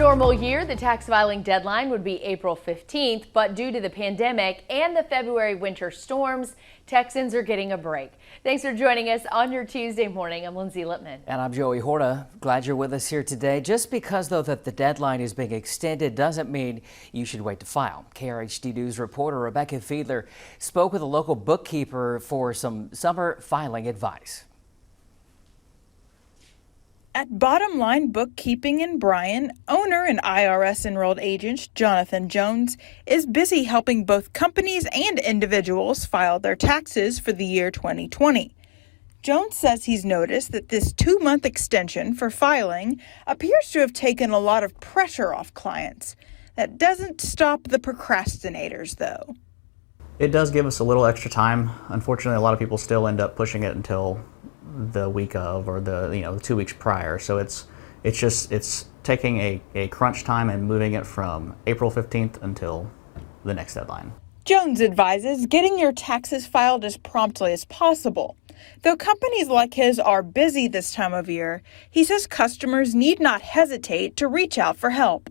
normal year, the tax filing deadline would be April 15th, but due to the pandemic and the February winter storms, Texans are getting a break. Thanks for joining us on your Tuesday morning. I'm Lindsay Lippman. And I'm Joey Horta. Glad you're with us here today. Just because, though, that the deadline is being extended doesn't mean you should wait to file. KRHD News reporter Rebecca Fiedler spoke with a local bookkeeper for some summer filing advice. At Bottom Line Bookkeeping in Bryan, owner and IRS enrolled agent Jonathan Jones is busy helping both companies and individuals file their taxes for the year 2020. Jones says he's noticed that this 2-month extension for filing appears to have taken a lot of pressure off clients. That doesn't stop the procrastinators, though. It does give us a little extra time. Unfortunately, a lot of people still end up pushing it until the week of, or the 2 weeks prior. So it's taking a crunch time and moving it from April 15th until the next deadline. Jones advises getting your taxes filed as promptly as possible. Though companies like his are busy this time of year, he says customers need not hesitate to reach out for help.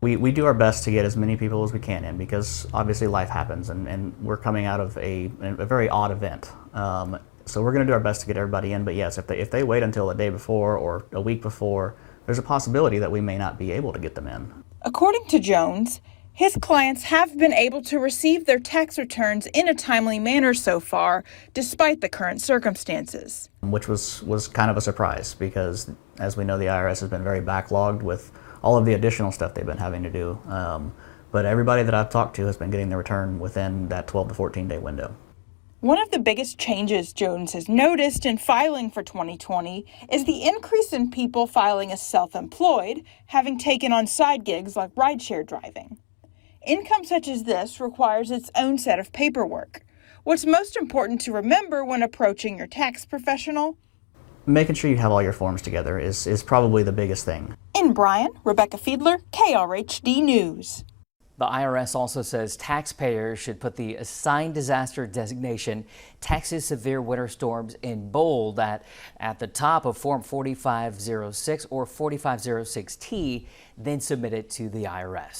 We do our best to get as many people as we can in, because obviously life happens, and we're coming out of a very odd event. So we're going to do our best to get everybody in, but yes, if they wait until a day before or a week before, there's a possibility that we may not be able to get them in. According to Jones, his clients have been able to receive their tax returns in a timely manner so far, despite the current circumstances. Which was kind of a surprise, because as we know, the IRS has been very backlogged with all of the additional stuff they've been having to do. But everybody that I've talked to has been getting their return within that 12 to 14-day window. One of the biggest changes Jones has noticed in filing for 2020 is the increase in people filing as self-employed, having taken on side gigs like rideshare driving. Income such as this requires its own set of paperwork. What's most important to remember when approaching your tax professional? Making sure you have all your forms together is probably the biggest thing. In Bryan, Rebecca Fiedler, KRHD News. The IRS also says taxpayers should put the assigned disaster designation Texas severe winter storms in bold at the top of Form 4506 or 4506T, then submit it to the IRS.